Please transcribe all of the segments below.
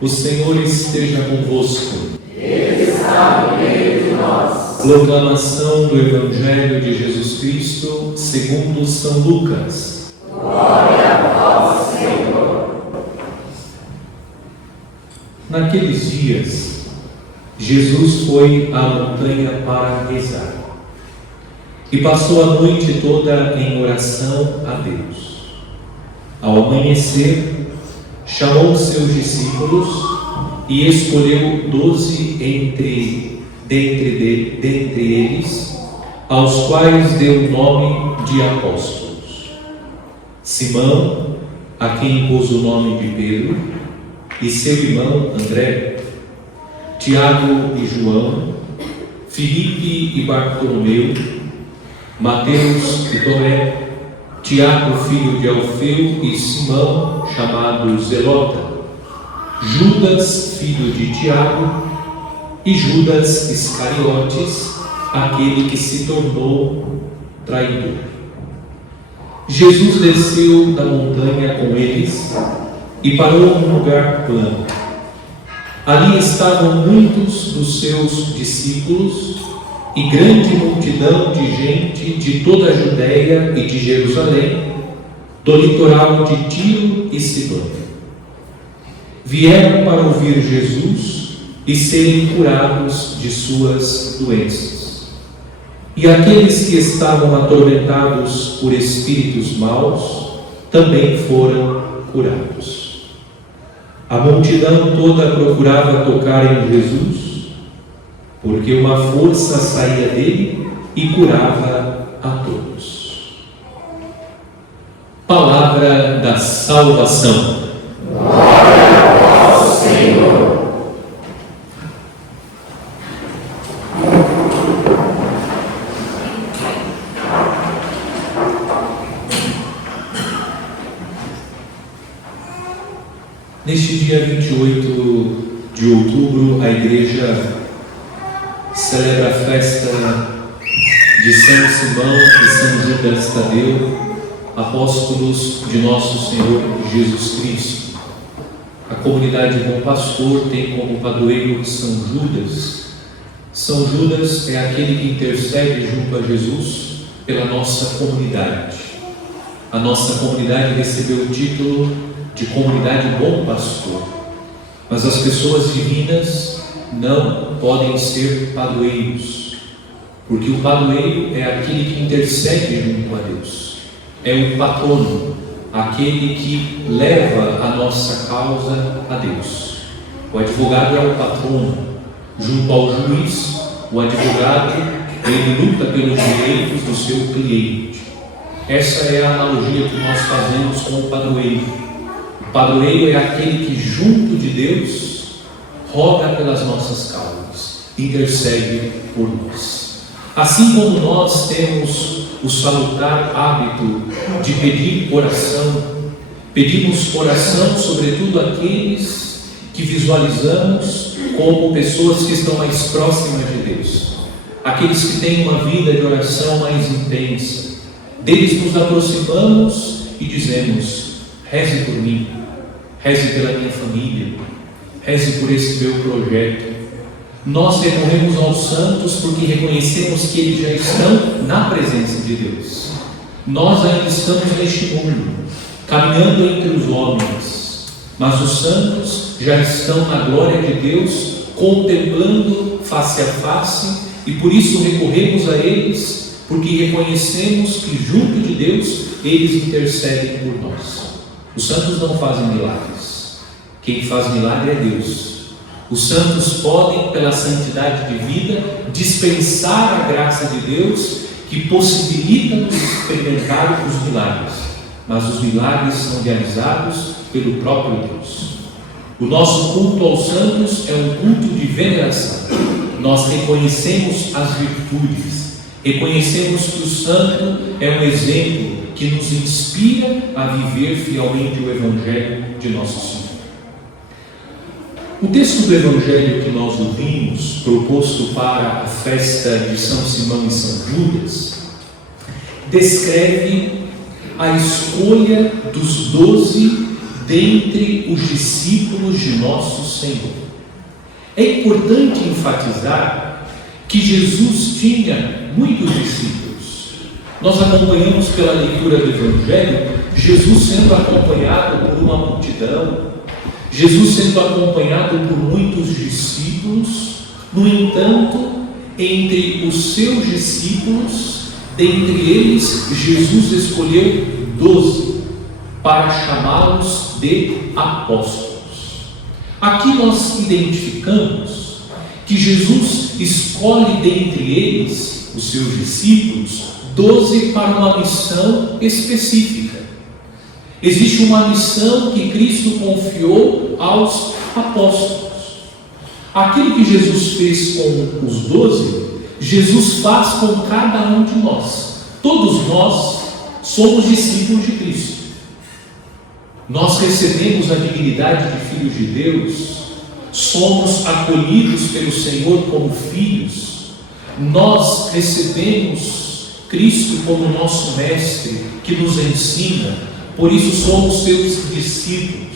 O Senhor esteja convosco. Ele está no meio de nós. Proclamação do Evangelho de Jesus Cristo segundo São Lucas. Glória a vós, Senhor. Naqueles dias, Jesus foi à montanha para rezar e passou a noite toda em oração a Deus. Ao amanhecer, chamou os seus discípulos e escolheu 12 dentre eles, aos quais deu o nome de apóstolos: Simão, a quem pôs o nome de Pedro, e seu irmão André, Tiago e João, Filipe e Bartolomeu, Mateus e Tomé, Tiago, filho de Alfeu, e Simão, chamado Zelota, Judas, filho de Tiago, e Judas Iscariotes, aquele que se tornou traidor. Jesus desceu da montanha com eles e parou num lugar plano. Ali estavam muitos dos seus discípulos e grande multidão de gente de toda a Judéia e de Jerusalém, do litoral de Tiro e Sidom. Vieram para ouvir Jesus e serem curados de suas doenças. E aqueles que estavam atormentados por espíritos maus também foram curados. A multidão toda procurava tocar em Jesus, porque uma força saía dele e curava a todos. Palavra da salvação. Glória a vós, Senhor. Neste dia 28 de outubro, a Igreja celebra a festa de São Simão e São Judas Tadeu, apóstolos de nosso Senhor Jesus Cristo. A comunidade Bom Pastor tem como padroeiro São Judas. São Judas é aquele que intercede junto a Jesus pela nossa comunidade. A nossa comunidade recebeu o título de Comunidade Bom Pastor, mas as pessoas divinas não podem ser padroeiros, porque o padroeiro é aquele que intercede junto a Deus, é o patrono, aquele que leva a nossa causa a Deus. O advogado é o patrono, junto ao juiz, o advogado, ele luta pelos direitos do seu cliente. Essa é a analogia que nós fazemos com o padroeiro. O padroeiro é aquele que junto de Deus roga pelas nossas causas, intercede por nós. Assim como nós temos o salutar hábito de pedir oração, pedimos oração sobretudo àqueles que visualizamos como pessoas que estão mais próximas de Deus, aqueles que têm uma vida de oração mais intensa, Deles nos aproximamos e dizemos: reze por mim, reze pela minha família, reze por esse meu projeto. Nós recorremos aos santos porque reconhecemos que eles já estão na presença de Deus. Nós ainda estamos neste mundo, caminhando entre os homens, mas os santos já estão na glória de Deus, contemplando face a face, e por isso recorremos a eles, porque reconhecemos que junto de Deus eles intercedem por nós. Os santos não fazem milagres, quem faz milagre é Deus. Os santos podem, pela santidade de vida, dispensar a graça de Deus que possibilita-nos experimentar os milagres, mas os milagres são realizados pelo próprio Deus. O nosso culto aos santos é um culto de veneração. Nós reconhecemos as virtudes, reconhecemos que o santo é um exemplo que nos inspira a viver fielmente o Evangelho de Nosso Senhor. O texto do Evangelho que nós ouvimos, proposto para a festa de São Simão e São Judas, descreve a escolha dos 12 dentre os discípulos de Nosso Senhor. É importante enfatizar que Jesus tinha muitos discípulos. Nós acompanhamos pela leitura do Evangelho Jesus sendo acompanhado por uma multidão, Jesus sendo acompanhado por muitos discípulos. No entanto, entre os seus discípulos, dentre eles, Jesus escolheu 12 para chamá-los de apóstolos. Aqui nós identificamos que Jesus escolhe dentre eles, os seus discípulos, 12 para uma missão específica. Existe uma missão que Cristo confiou aos apóstolos. Aquilo que Jesus fez com os 12, Jesus faz com cada um de nós. Todos nós somos discípulos de Cristo. Nós recebemos a dignidade de filhos de Deus, somos acolhidos pelo Senhor como filhos. Nós recebemos Cristo como nosso mestre, que nos ensina. Por isso somos seus discípulos.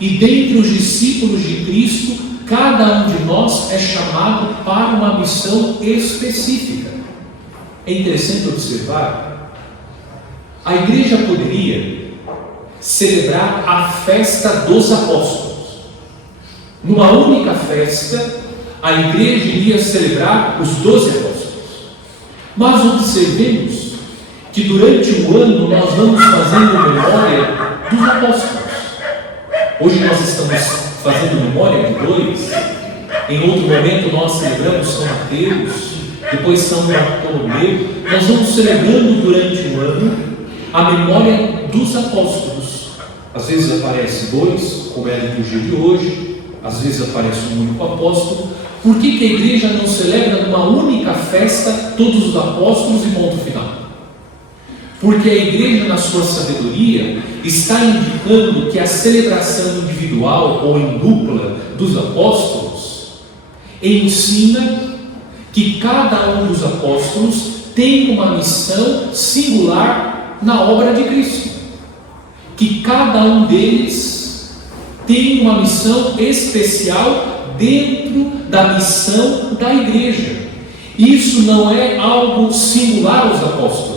E dentre os discípulos de Cristo, cada um de nós é chamado para uma missão específica. É interessante observar, a igreja poderia celebrar a festa dos apóstolos. Numa única festa, a igreja iria celebrar os 12 apóstolos. Mas observemos que durante o ano nós vamos fazendo memória dos apóstolos. Hoje nós estamos fazendo memória de 2, em outro momento nós celebramos São Mateus, depois São Bartolomeu. Nós vamos celebrando durante o ano a memória dos apóstolos. Às vezes aparece 2, como é a liturgia de hoje, às vezes aparece um único apóstolo. Por que a igreja não celebra numa única festa todos os apóstolos e ponto final? Porque a igreja, na sua sabedoria, está indicando que a celebração individual ou em dupla dos apóstolos ensina que cada um dos apóstolos tem uma missão singular na obra de Cristo, que cada um deles tem uma missão especial dentro da missão da igreja. Isso não é algo singular aos apóstolos.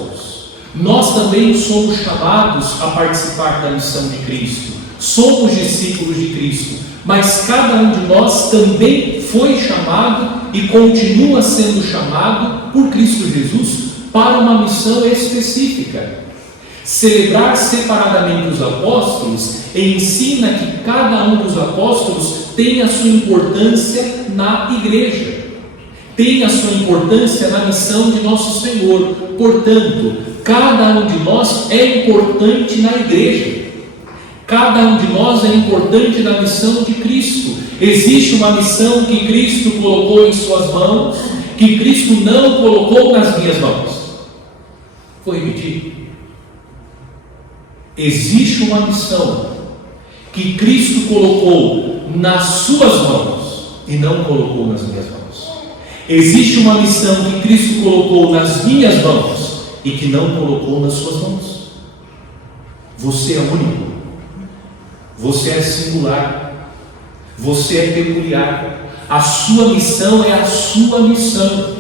Nós também somos chamados a participar da missão de Cristo. Somos discípulos de Cristo, mas cada um de nós também foi chamado e continua sendo chamado por Cristo Jesus para uma missão específica. Celebrar separadamente os apóstolos ensina que cada um dos apóstolos tem a sua importância na igreja, tem a sua importância na missão de nosso Senhor. Portanto, cada um de nós é importante na igreja. Cada um de nós é importante na missão de Cristo. Existe uma missão que Cristo colocou em suas mãos, que Cristo não colocou nas minhas mãos. Vou repetir. Existe uma missão que Cristo colocou nas suas mãos e não colocou nas minhas mãos. Existe uma missão que Cristo colocou nas minhas mãos e que não colocou nas suas mãos. Você é único, você é singular, você é peculiar. A sua missão é a sua missão.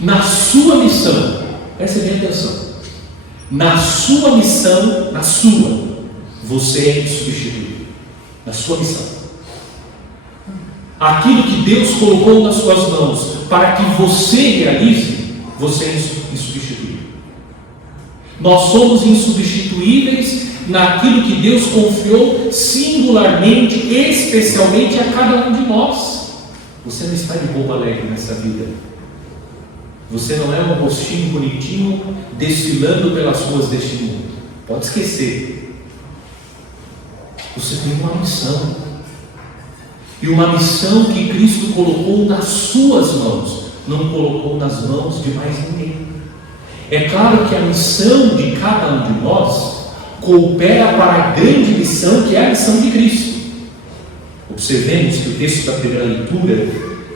Na sua missão, preste bem atenção, na sua missão, você é insubstituível. Na sua missão, aquilo que Deus colocou nas suas mãos para que você realize, você é insubstituível. Nós somos insubstituíveis naquilo que Deus confiou singularmente, especialmente a cada um de nós. Você não está de roupa alegre nessa vida. Você não é um rostinho bonitinho desfilando pelas ruas deste mundo. Pode esquecer. Você tem uma missão. E uma missão que Cristo colocou nas suas mãos, não colocou nas mãos de mais ninguém. É claro que a missão de cada um de nós coopera para a grande missão que é a missão de Cristo. Observemos que o texto da primeira leitura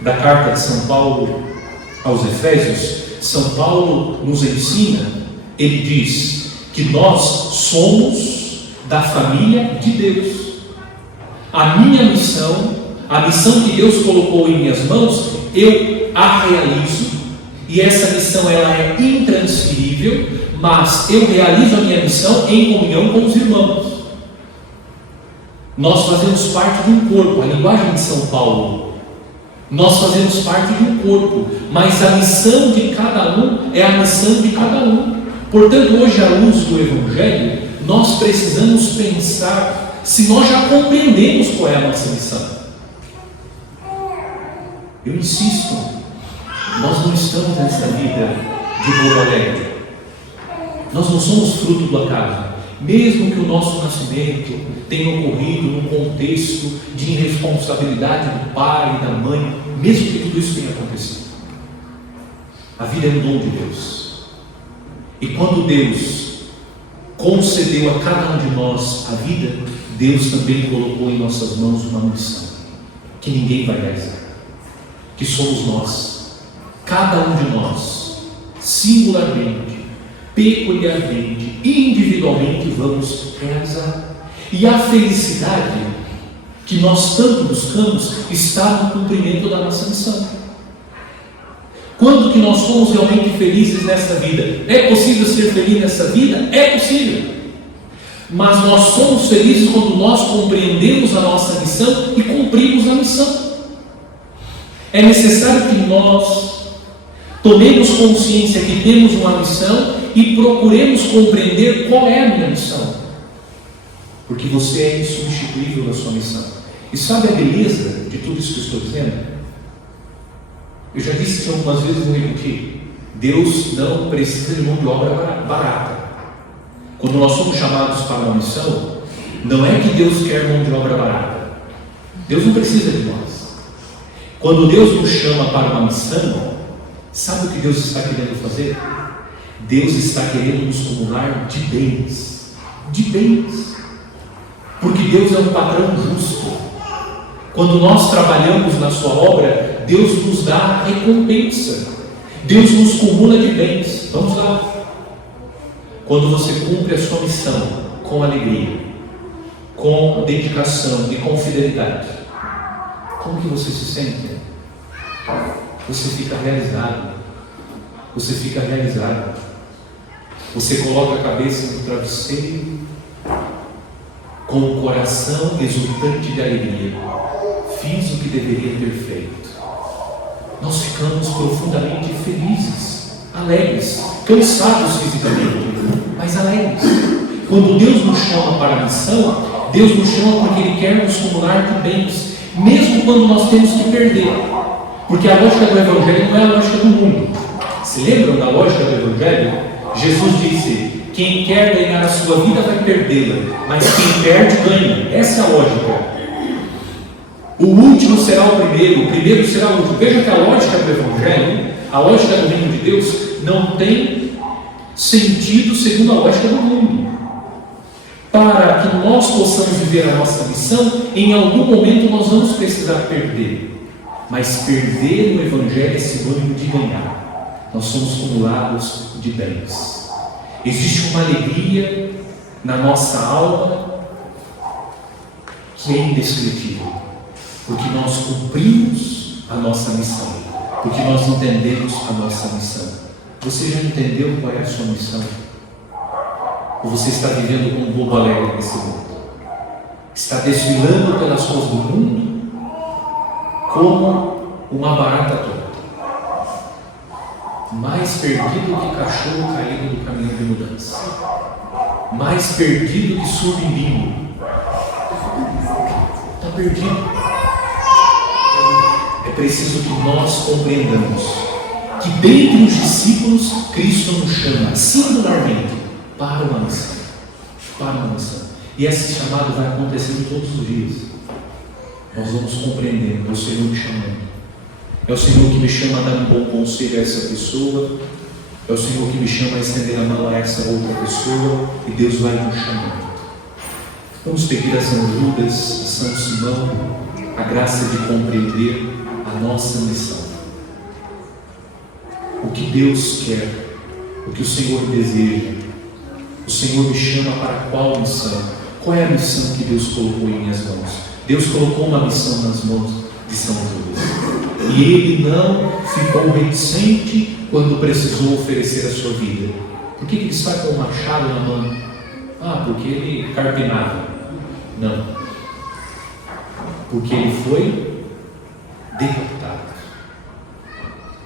da carta de São Paulo aos Efésios, São Paulo nos ensina, ele diz que nós somos da família de Deus. A minha missão, a missão que Deus colocou em minhas mãos, eu a realizo, e essa missão ela é intransferível, mas eu realizo a minha missão em comunhão com os irmãos. Nós fazemos parte de um corpo, a linguagem de São Paulo. Nós fazemos parte de um corpo, mas a missão de cada um é a missão de cada um. Portanto, hoje, à luz do Evangelho, nós precisamos pensar se nós já compreendemos qual é a nossa missão. Eu insisto, nós não estamos nessa vida de roupa alegre. Nós não somos fruto do acaso. Mesmo que o nosso nascimento tenha ocorrido num contexto de irresponsabilidade do pai e da mãe, mesmo que tudo isso tenha acontecido, a vida é um dom de Deus. E quando Deus concedeu a cada um de nós a vida, Deus também colocou em nossas mãos uma missão que ninguém vai realizar, que somos nós, cada um de nós, singularmente, peculiarmente, individualmente vamos realizar. E a felicidade que nós tanto buscamos está no cumprimento da nossa missão. Quando que nós somos realmente felizes nessa vida? É possível ser feliz nessa vida? É possível. Mas nós somos felizes quando nós compreendemos a nossa missão e cumprimos a missão. É necessário que nós tomemos consciência que temos uma missão e procuremos compreender qual é a minha missão, porque você é insubstituível na sua missão. E sabe a beleza de tudo isso que eu estou dizendo? Eu já disse que algumas vezes vou repetir: Deus não precisa de mão de obra barata. Quando nós somos chamados para uma missão, não é que Deus quer mão de obra barata. Deus não precisa de nós. Quando Deus nos chama para uma missão, sabe o que Deus está querendo fazer? Deus está querendo nos comunar de bens, porque Deus é um patrão justo. Quando nós trabalhamos na sua obra, Deus nos dá recompensa, Deus nos comuna de bens. Vamos lá. Quando você cumpre a sua missão com alegria, com dedicação e com fidelidade, como que você se sente? Você fica realizado. Você fica realizado. Você coloca a cabeça no travesseiro com o coração exultante de alegria. Fiz o que deveria ter feito. Nós ficamos profundamente felizes, alegres, cansados fisicamente, mas alegres. Quando Deus nos chama para a missão, Deus nos chama porque Ele quer nos comunar de bens, mesmo quando nós temos que perder. Porque a lógica do Evangelho não é a lógica do mundo. Se lembram da lógica do Evangelho? Jesus disse: quem quer ganhar a sua vida vai perdê-la, mas quem perde ganha. Essa é a lógica. O último será o primeiro será o último. Veja que a lógica do Evangelho, a lógica do reino de Deus, não tem sentido segundo a lógica do mundo. Para que nós possamos viver a nossa missão, em algum momento nós vamos precisar perder. Mas perder no Evangelho é sinônimo de ganhar. Nós somos cumulados de bens. Existe uma alegria na nossa alma que é indescritível, porque nós cumprimos a nossa missão, porque nós entendemos a nossa missão. Você já entendeu qual é a sua missão? Ou você está vivendo como um bobo alegre nesse mundo? Está desfilando pelas ruas do mundo como uma barata tonta, mais perdido que cachorro caído no caminho de mudança, mais perdido que surdo em bingo. Está perdido. É preciso que nós compreendamos que dentre os discípulos Cristo nos chama singularmente para uma missão. Para uma missão. E esse chamado vai acontecendo todos os dias. Nós vamos compreendendo, é o Senhor me chamando. É o Senhor que me chama a dar um bom conselho a essa pessoa. É o Senhor que me chama a estender a mão a essa outra pessoa. E Deus vai nos chamando. Vamos pedir a São Judas, a São Simão, a graça de compreender a nossa missão. O que Deus quer, o que o Senhor deseja. O Senhor me chama para qual missão? Qual é a missão que Deus colocou em minhas mãos? Deus colocou uma missão nas mãos de São Judas. E ele não ficou reticente quando precisou oferecer a sua vida. Por que ele está com um machado na mão? Porque ele carpinava. Não. Porque ele foi decapitado.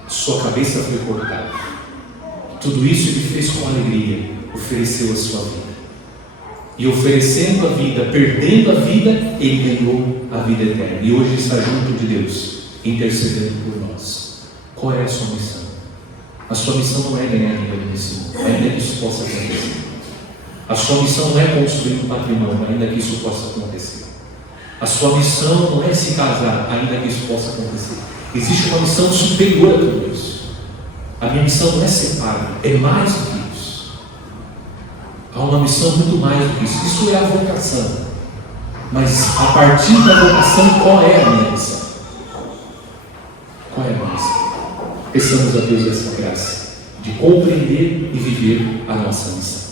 Sua cabeça foi cortada. Tudo isso ele fez com alegria. Ofereceu a sua vida. E oferecendo a vida, perdendo a vida, ele ganhou a vida eterna. E hoje está junto de Deus, intercedendo por nós. Qual é a sua missão? A sua missão não é ganhar dinheiro nesse mundo, ainda que isso possa acontecer. A sua missão não é construir um patrimônio, ainda que isso possa acontecer. A sua missão não é se casar, ainda que isso possa acontecer. Existe uma missão superior a tudo isso. A minha missão não é ser padre, é mais do que isso. Há uma missão muito mais do que isso. Isso é a vocação. Mas a partir da vocação, qual é a minha missão? Qual é a minha missão? Peçamos a Deus essa graça de compreender e viver a nossa missão.